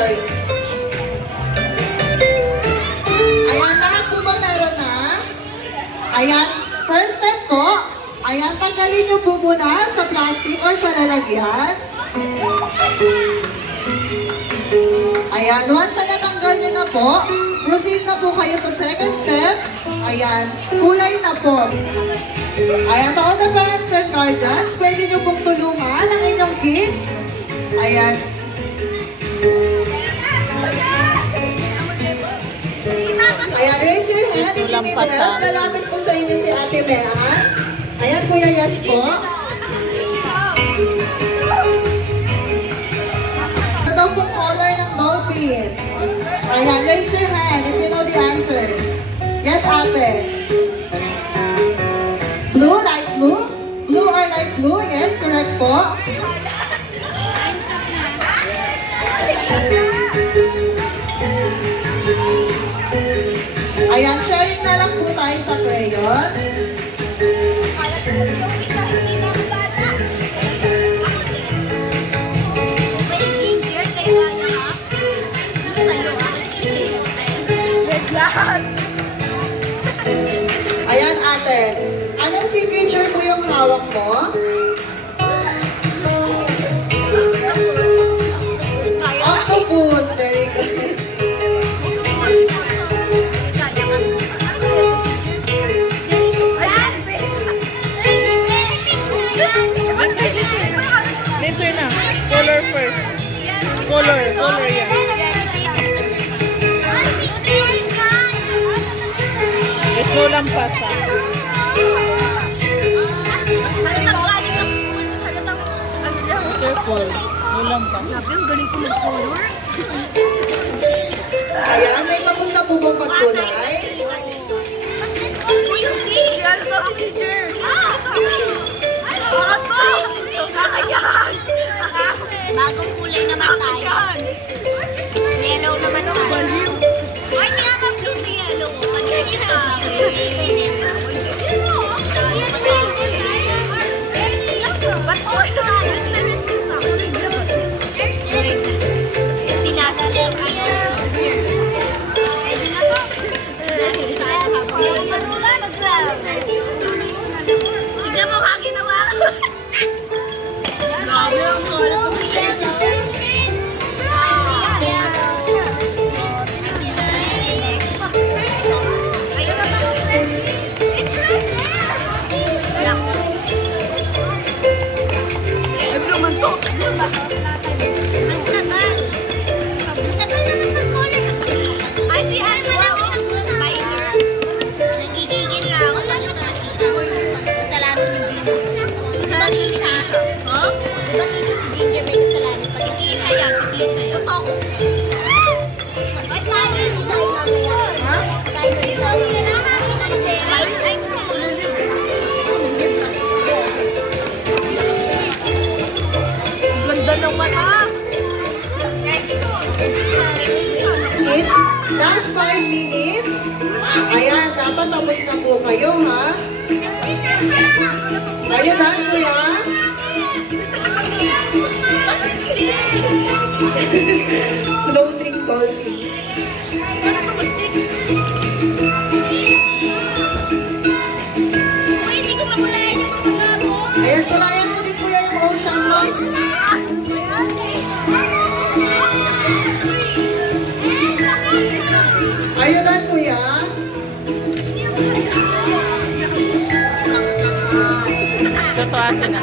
sorry. Ayan, lahat po ba meron na? Ayan, first step po. Ayan, tanggalin niyo po muna sa plastic or sa lalagyan. Ayan, once na natanggal niyo na po, proceed na po kayo sa second step. Ayan, kulay na po. Ayan, to all the parents and guardians, pwede niyo pong tulungan ang inyong kids. Ayan. Ayan, raise your hand. Lalapit po sa inyo si Ate Mehan. Ayan, Kuya Yas po. Ito daw pong color ng dolphin. Ayan, raise your hand if you know the answer. Yes, Ate. Blue, light blue? Blue or light blue? Yes, correct po. Ayan, sharing na lang po tayo sa crayons. Ayan, ate. Anong signature mo yung hawak mo? Octopus. Very good. Later na. Color first. Color yan. There's no lampas ha. Careful. No lampas. Ang galing ko mag-color. Ayan, may tapos na po bang pagkulay? Bagong kulay naman tayo. Yellow naman tayo. Ay, hindi nga mag-blue na yellow. Hindi na. Ba't ko pinasa sa kanya. Tignan mo ka ginawa. Grabe ang color. Kids, last 5 minutes. Ayan, dapat tapos na po kayo, ha? Are you done, kuya? Floating dolphin. Ayan, tulayan mo din, kuya, yung ocean mo. Are you done, kuya? Show to ate na.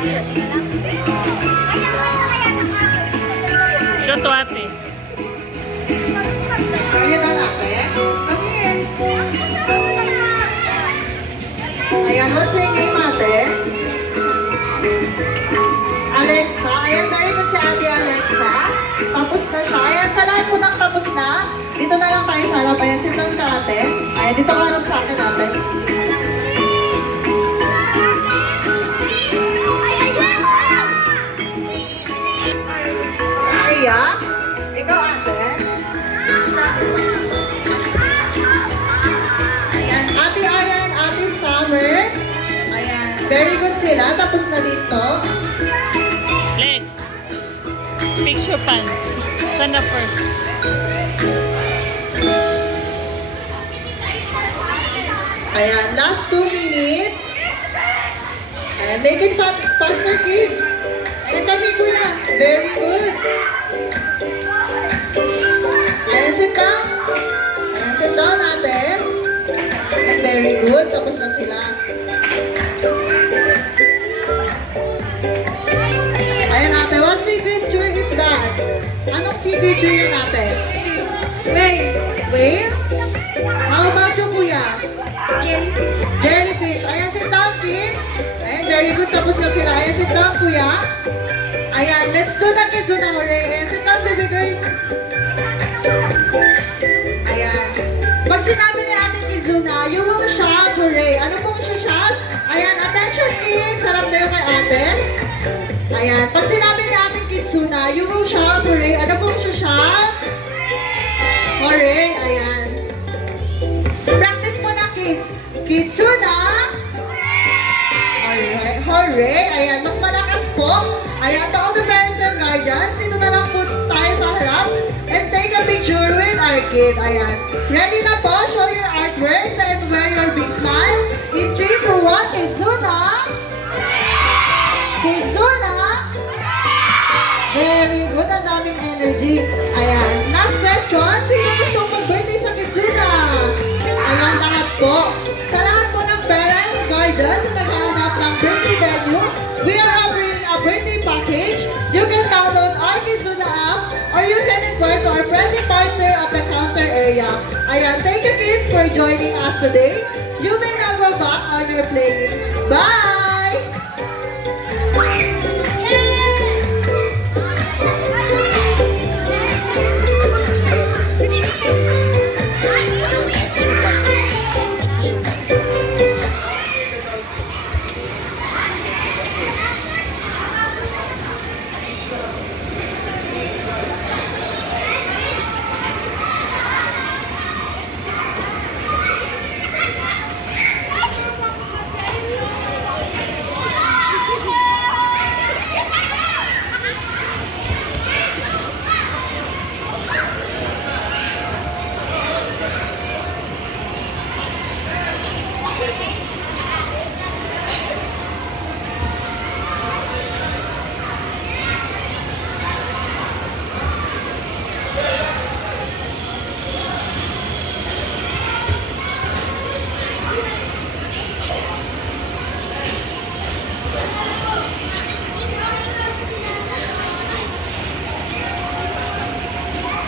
Show to ate. Are you done, ate? Ayan, what's your name, ate? Alexa. Ayan, very good si ate Alexa. Tapos na siya. Ayan, sa lahat po ng tapos na, dito na lang tayo sa harap. Ayan, sit down ka, ate. Ayan, dito ka harap sa akin, ate. Maria, ikaw, ate. Ayan, ate Ayan, ate Summer. Ayan, very good sila. Tapos na dito. Legs. Picture pants. Stand up first. Ayan, last 2 minutes. Ayan, make it faster, kids. Ayan kami, kuya. Very good. Ayan, sit down. Ayan, sit down natin. Ayan, very good. Tapos na sila. Ayan, ate, what signature is that? Anong signature yan, ate? Wave. Wave? How about you, kuya? Jellyfish. Ayan, sit down, kids. Ayan, very good. Tapos na sila. Ayan, sit down, kuya. Ayan, let's do the kids on our way. Ayan, sit down, baby girl. Ayan. Pag sinabi ni Ate Kizuna, you will shout, hooray. Ano pong shout? Ayan, attention, kids. Sarap na yung kay ate. Ayan. Pag sinabi ni Ate Kizuna, you will shout, hooray. Ano pong shout? Hooray. Ayan. Practice mo na, kids. Kitsuna. Alright. Hooray. Ayan. Mas malakas po. Ayan. To all the parents and guardians, ito na lang po tayo sa harap. And take a picture with our kid. Ayan. Ready na po? Show your artworks and wear your big smile. In 3, 2, 1. Kitsuna. Kitsuna. Very good. Ang daming energy. Ayan. Last question. Sino gusto mag-birthday sa Kitsuna? Ayan, lahat po. Sa lahat po ng parents, guardians, na naghahanap ng birthday venue, we are offering a birthday package. You can download our Kitsuna app or you can invite to our friendly partner at the counter area. Ayan, thank you kids for joining us today. You may now go back on your playing. Bye!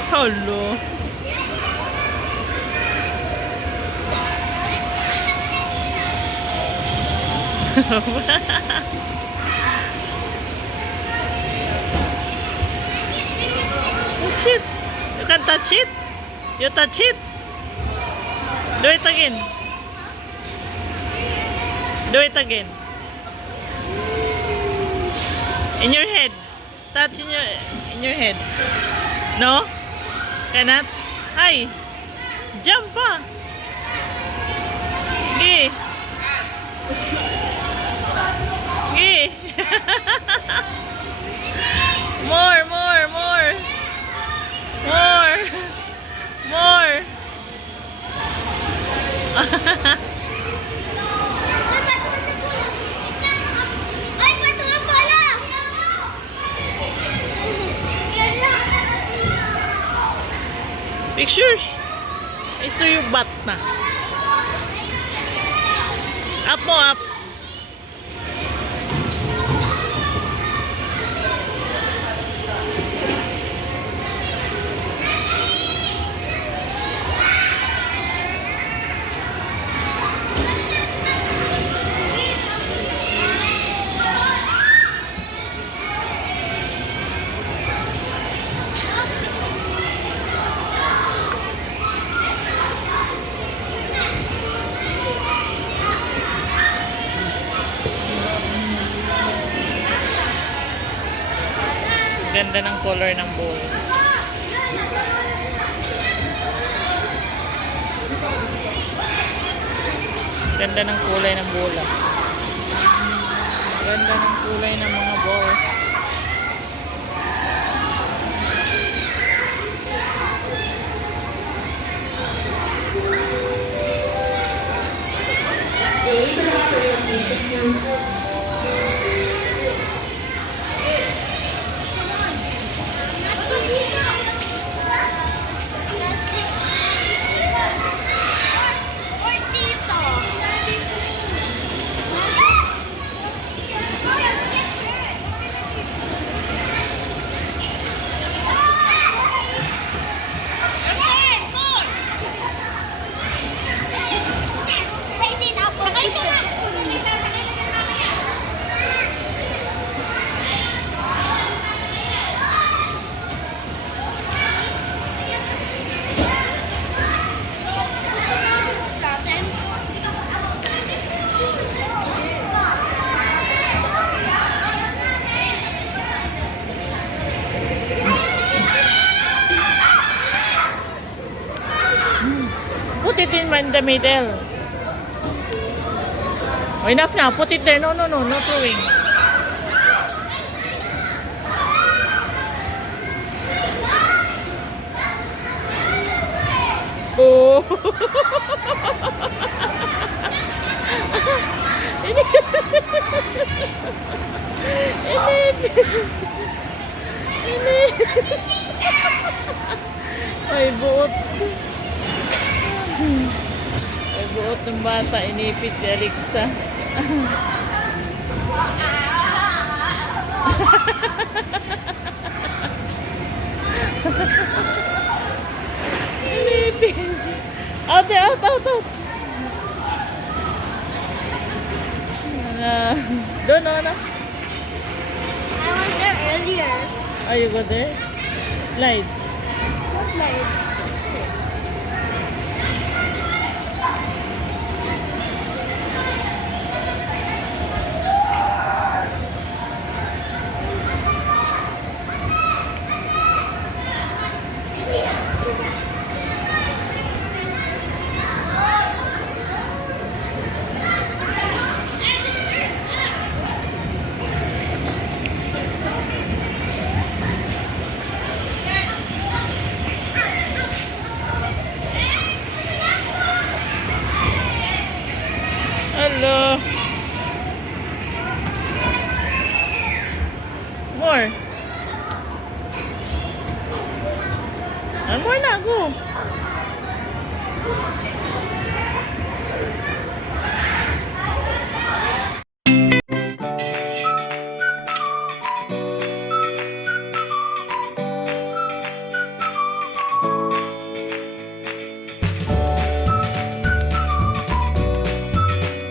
Hello. Touch it. You can touch it. You touch it. Do it again. Do it again. In your head. Touch in your head. No? Cannot? Hi. Jump pa. Gi. Gi. More. More. Ay, pato ang bola! Pictures. I saw your butt na. Up mo, up. Ganda ng color ng bowl. Ganda ng kulay ng bola. Ganda ng kulay ng mga balls. Put it in the middle. Oh, enough now. Put it there. No, no, no. No throwing. Oh. Ay, buot. Ay, buot ng bata. Inipit si Alexa. Inipit. Out there, out, out, out. Don't know, no? I was there earlier. Are you go there? Slide. What slide? Hello. More. More na, go.